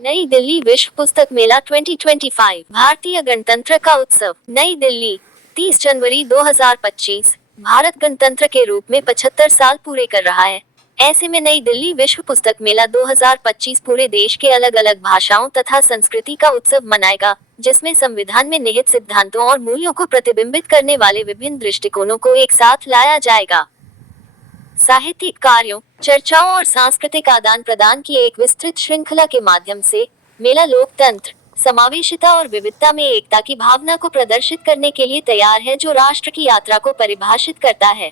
नई दिल्ली विश्व पुस्तक मेला 2025 भारतीय गणतंत्र का उत्सव। नई दिल्ली 30 जनवरी 2025। भारत गणतंत्र के रूप में 75 साल पूरे कर रहा है। ऐसे में नई दिल्ली विश्व पुस्तक मेला 2025 पूरे देश के अलग अलग भाषाओं तथा संस्कृति का उत्सव मनाएगा, जिसमें संविधान में निहित सिद्धांतों और मूल्यों को प्रतिबिंबित करने वाले विभिन्न दृष्टिकोणों को एक साथ लाया जाएगा। साहित्यिक कार्यों, चर्चाओं और सांस्कृतिक आदान प्रदान की एक विस्तृत श्रृंखला के माध्यम से मेला लोकतंत्र, समावेशिता और विविधता में एकता की भावना को प्रदर्शित करने के लिए तैयार है, जो राष्ट्र की यात्रा को परिभाषित करता है।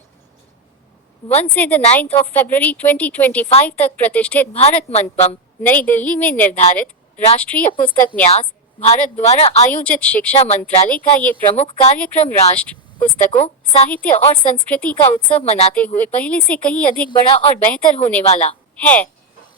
1 से 9 फरवरी 2025 तक प्रतिष्ठित भारत मंडपम, नई दिल्ली में निर्धारित राष्ट्रीय पुस्तक न्यास, भारत द्वारा आयोजित शिक्षा मंत्रालय का ये प्रमुख कार्यक्रम राष्ट्र, पुस्तकों, साहित्य और संस्कृति का उत्सव मनाते हुए पहले से कहीं अधिक बड़ा और बेहतर होने वाला है।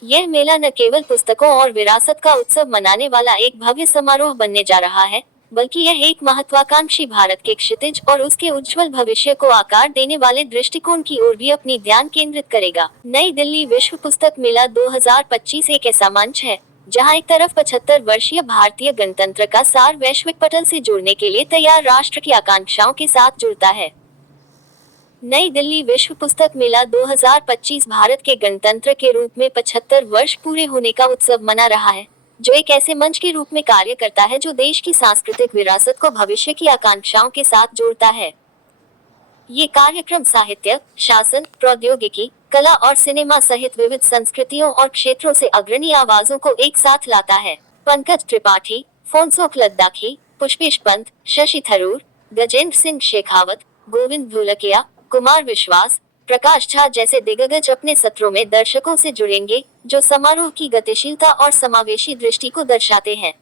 यह मेला न केवल पुस्तकों और विरासत का उत्सव मनाने वाला एक भव्य समारोह बनने जा रहा है, बल्कि यह एक महत्वाकांक्षी भारत के क्षितिज और उसके उज्जवल भविष्य को आकार देने वाले दृष्टिकोण की ओर भी अपनी ध्यान केंद्रित करेगा। नई दिल्ली विश्व पुस्तक मेला 2025 एक ऐसा मंच है जहां एक तरफ 75 वर्षीय भारतीय गणतंत्र का सार वैश्विक पटल से जुड़ने के लिए तैयार राष्ट्र की आकांक्षाओं के साथ जुड़ता है। नई दिल्ली विश्व पुस्तक मेला 2025 भारत के गणतंत्र के रूप में 75 वर्ष पूरे होने का उत्सव मना रहा है, जो एक ऐसे मंच के रूप में कार्य करता है जो देश की सांस्कृतिक विरासत को भविष्य की आकांक्षाओं के साथ जोड़ता है। ये कार्यक्रम साहित्य, शासन, प्रौद्योगिकी, कला और सिनेमा सहित विविध संस्कृतियों और क्षेत्रों से अग्रणी आवाजों को एक साथ लाता है। पंकज त्रिपाठी, फोनसोक लद्दाखी, पुष्पेश पंत, शशि थरूर, गजेंद्र सिंह शेखावत, गोविंद भूलकिया, कुमार विश्वास, प्रकाश झा जैसे दिग्गज अपने सत्रों में दर्शकों से जुड़ेंगे, जो समारोह की गतिशीलता और समावेशी दृष्टि को दर्शाते हैं।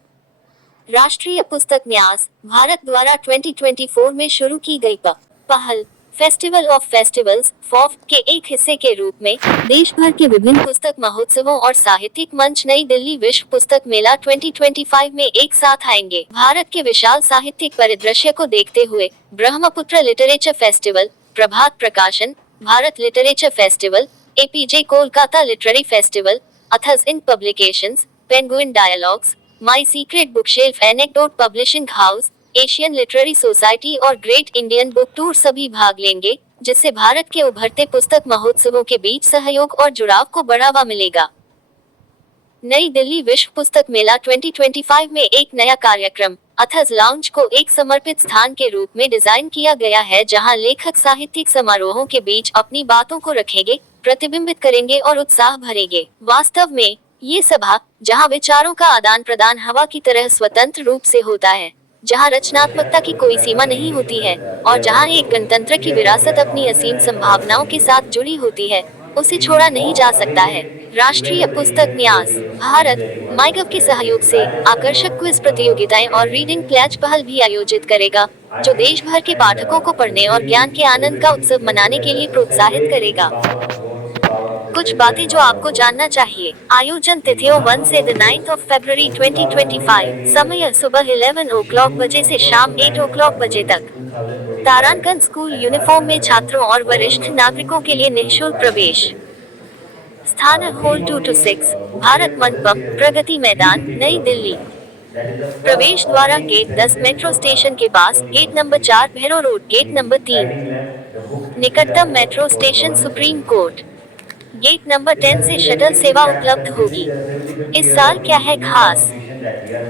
राष्ट्रीय पुस्तक न्यास, भारत द्वारा 2024 में शुरू की गई पहल, फेस्टिवल ऑफ फेस्टिवल्स फॉफ के एक हिस्से के रूप में देश भर के विभिन्न पुस्तक महोत्सवों और साहित्यिक मंच नई दिल्ली विश्व पुस्तक मेला 2025 में एक साथ आएंगे। भारत के विशाल साहित्यिक परिदृश्य को देखते हुए ब्रह्मपुत्र लिटरेचर फेस्टिवल, प्रभात प्रकाशन, Bharat literature festival, APJ Kolkata literary festival, others in publications, penguin dialogues, my secret bookshelf, anecdote publishing house, Asian literary society और ग्रेट इंडियन बुक टूर सभी भाग लेंगे, जिससे भारत के उभरते पुस्तक महोत्सवों के बीच सहयोग और जुड़ाव को बढ़ावा मिलेगा। नई दिल्ली विश्व पुस्तक मेला 2025 में एक नया कार्यक्रम अथर्स लाउंज को एक समर्पित स्थान के रूप में डिजाइन किया गया है, जहां लेखक साहित्यिक समारोहों के बीच अपनी बातों को रखेंगे, प्रतिबिंबित करेंगे और उत्साह भरेंगे। वास्तव में ये सभा, जहां विचारों का आदान प्रदान हवा की तरह स्वतंत्र रूप से होता है, जहां रचनात्मकता की कोई सीमा नहीं होती है और जहां एक गणतंत्र की विरासत अपनी असीम संभावनाओं के साथ जुड़ी होती है, उसे छोड़ा नहीं जा सकता है। राष्ट्रीय पुस्तक न्यास, भारत माईगव के सहयोग से आकर्षक क्विज प्रतियोगिताएं और रीडिंग प्लेज पहल भी आयोजित करेगा, जो देश भर के पाठकों को पढ़ने और ज्ञान के आनंद का उत्सव मनाने के लिए प्रोत्साहित करेगा। कुछ बातें जो आपको जानना चाहिए। आयोजन तिथियों 1 से 9 फरवरी 2025, समय सुबह 11 बजे से शाम 8 बजे तक। तारांकन स्कूल यूनिफॉर्म में छात्रों और वरिष्ठ नागरिकों के लिए निःशुल्क प्रवेश। स्थान हॉल 2 to 6, भारत मंडपम, प्रगति मैदान, नई दिल्ली। प्रवेश द्वारा गेट 10 मेट्रो स्टेशन के पास, gate number 4 Bhairon road, gate number 3। निकटतम metro station supreme court. Gate number 10 से शटल सेवा उपलब्ध होगी। इस साल क्या है खास?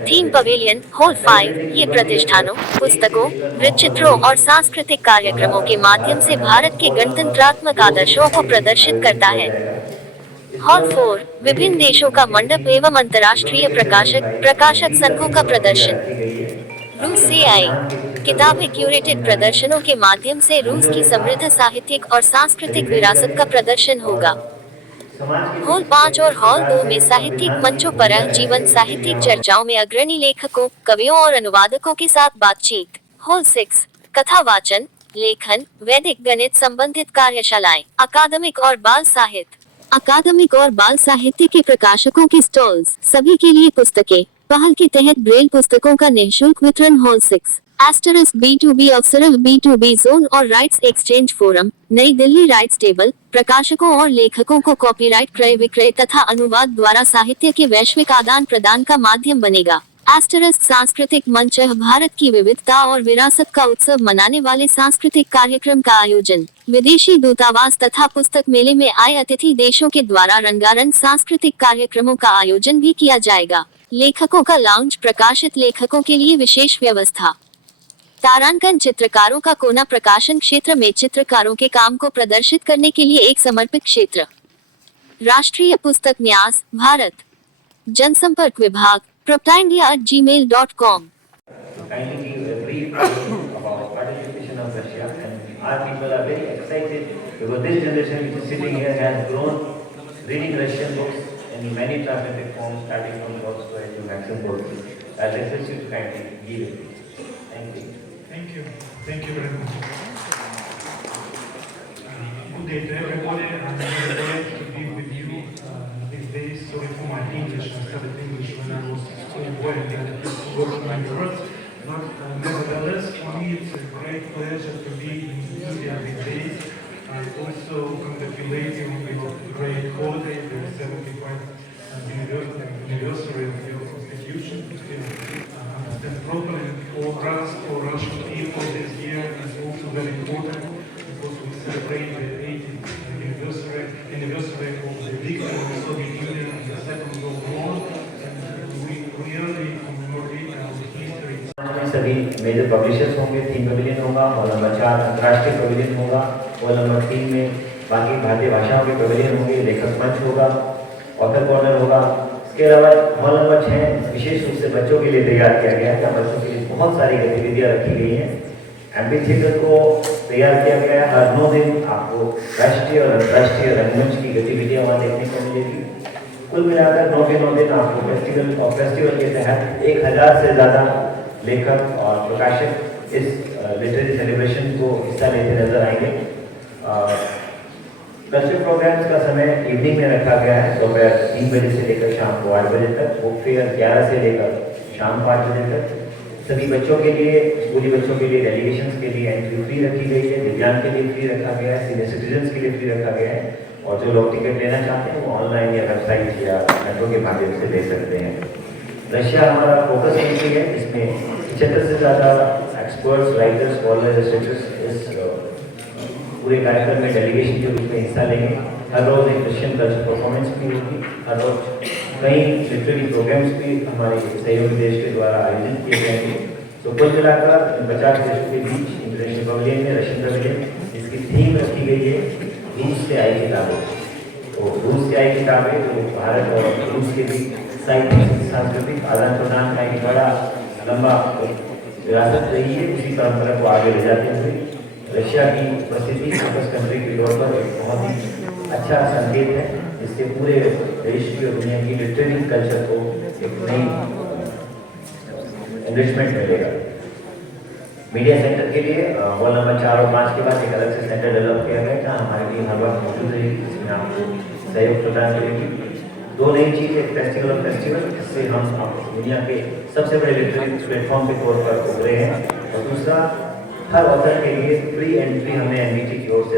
थीम पवेलियन हॉल 5, ये प्रतिष्ठानों, पुस्तकों, वृत्तचित्रों और सांस्कृतिक कार्यक्रमों के माध्यम से भारत के गणतंत्रात्मक आदर्शों को प्रदर्शित करता है। हॉल 4, विभिन्न देशों का मंडप एवं अंतर्राष्ट्रीय प्रकाशक संघों का प्रदर्शन। रूस से आई किताबें क्यूरेटेड प्रदर्शनों के माध्यम से रूस की समृद्ध साहित्यिक और सांस्कृतिक विरासत का प्रदर्शन होगा। हॉल 5 और हॉल 2 में साहित्यिक मंचों पर जीवन साहित्यिक चर्चाओं में अग्रणी लेखकों, कवियों और अनुवादकों के साथ बातचीत। हॉल 6, कथा वाचन, लेखन, वैदिक गणित संबंधित कार्यशालाएं। अकादमिक और बाल साहित्य के प्रकाशकों के स्टॉल्स, सभी के लिए पुस्तकें। पहल के तहत ब्रेल पुस्तकों का निःशुल्क वितरण। हॉल 6 एस्टरिस्क B2B अवसर B2B जोन और राइट्स एक्सचेंज फोरम, नई दिल्ली। राइट्स टेबल प्रकाशकों और लेखकों को कॉपीराइट क्रय विक्रय तथा अनुवाद द्वारा साहित्य के वैश्विक आदान प्रदान का माध्यम बनेगा। एस्टरिस्क सांस्कृतिक मंच भारत की विविधता और विरासत का उत्सव मनाने वाले सांस्कृतिक कार्यक्रम का आयोजन, विदेशी दूतावास तथा पुस्तक मेले में आए अतिथि देशों के द्वारा रंगारंग सांस्कृतिक कार्यक्रमों का आयोजन भी किया जाएगा। लेखकों का लाउंज, प्रकाशित लेखकों के लिए विशेष व्यवस्था। तारांकन चित्रकारों का कोना, प्रकाशन क्षेत्र में चित्रकारों के काम को प्रदर्शित करने के लिए एक समर्पित क्षेत्र। राष्ट्रीय पुस्तक न्यास, भारत जनसंपर्क विभाग, propaganda@gmail.com। Kindly give a brief about participation of Russia, and our people are very excited because this generation which is sitting here has grown reading Russian books in many translated forms, starting from Tolstoy to Maxim Gorky. I request you to kindly give it. Thank you. Thank you. Thank you very much. Good day to everybody. I'm very glad to be with you these days. Sorry for my English. I studied English when I was a school boy and then I worked in my words. But nevertheless, for me it's a great pleasure to be in India these days. I also congratulate you on your great holiday, the 75th anniversary of your constitution. Understand properly, for us, for Russian people, this year is also very important because we celebrate the 80th anniversary of the victory of the Soviet Union in the Second World War, and we really commemorate our history. सभी major publishers होंगे, 3 pavilion होगा, hall number 4 अंतर्राष्ट्रीय pavilion होगा, hall number 3 में बाकी भारतीय भाषाओं के पवेलियन होंगे, लेखक मंच होगा, ऑथर कॉर्नर होगा। इसके अलावा हॉल नंबर 6 विशेष रूप से बच्चों के लिए तैयार किया गया है, जहाँ बच्चों के लिए बहुत सारी गतिविधियाँ रखी गई हैं। एम्पी थिएटर को तैयार किया गया है, हर 9 दिन आपको राष्ट्रीय और अंतर्राष्ट्रीय रंगमंच की गतिविधियाँ वहाँ देखने को मिलेगी। कुल मिलाकर 9 के 9 दिन आपको फेस्टिवल के तहत 1000 से ज़्यादा लेखक और प्रकाशक इस लिटरेरी सेलिब्रेशन को हिस्सा लेते नजर आएंगे। कल्चरल प्रोग्राम्स का समय इवनिंग में रखा गया है, दोपहर 3 बजे से लेकर शाम को 8 बजे तक। बुक फेयर 11 से लेकर शाम 5 बजे तक। सभी बच्चों के लिए, स्कूली बच्चों के लिए, डेलीगेशंस के लिए एंट्री फ्री रखी गई है, दिव्यांग के लिए फ्री रखा गया है, सीनियर सिटीजन्स के लिए फ्री रखा गया है, और जो लोग टिकट लेना चाहते हैं वो ऑनलाइन या वेबसाइट या मेट्रो के माध्यम से ले सकते हैं। रशिया हमारा फोकस एरिया है, इसमें 75 से ज़्यादा एक्सपर्ट्स, राइटर्स, स्कॉलर्स, रिसर्चर्स इस पूरे कार्यक्रम में डेलीगेशन के रूप में हिस्सा लेंगे। हर रोज़ एक रशियन कल्चर परफॉर्मेंस भी होगी, हर रोज कई लिटरेरी प्रोग्राम्स भी हमारे सहयोगी देश के द्वारा आयोजित किए जाएंगे। तो कुल मिलाकर 50 देशों के बीच इंटरनेशनल पवेलियन में, रशियन पवेलियन, इसकी थीम रखी गई है रूस से आई किताबें। तो रूस से आई किताबें तो भारत और रूस के बीच साहित्यिक सांस्कृतिक आदान प्रदान का एक बड़ा लंबा विरासत रही है। उसी परंपरा को आगे ले जाते हुए रशिया की उपस्थिति फोकस कंट्री के तौर पर एक बहुत ही अच्छा संकेत है, जिससे पूरे देश की और दुनिया की लिटरेरी कल्चर को एक नई एनरिचमेंट मिलेगा। मीडिया सेंटर के लिए हॉल नंबर 4 और 5 के बाद एक अलग से सेंटर डेवलप किया गया, जहाँ हमारे लिए हर वक्त मौजूद रहेगी, जिसमें आपको सहयोग प्रदान करेगी। 2 नई चीज़, एक फेस्टिवल ऑफ फेस्टिवल, जिससे हम दुनिया के सबसे बड़े लिटरेरी प्लेटफॉर्म के तौर पर उभरे हैं, और दूसरा हर ऑथर के लिए फ्री एंट्री हमें एनबीटी की ओर से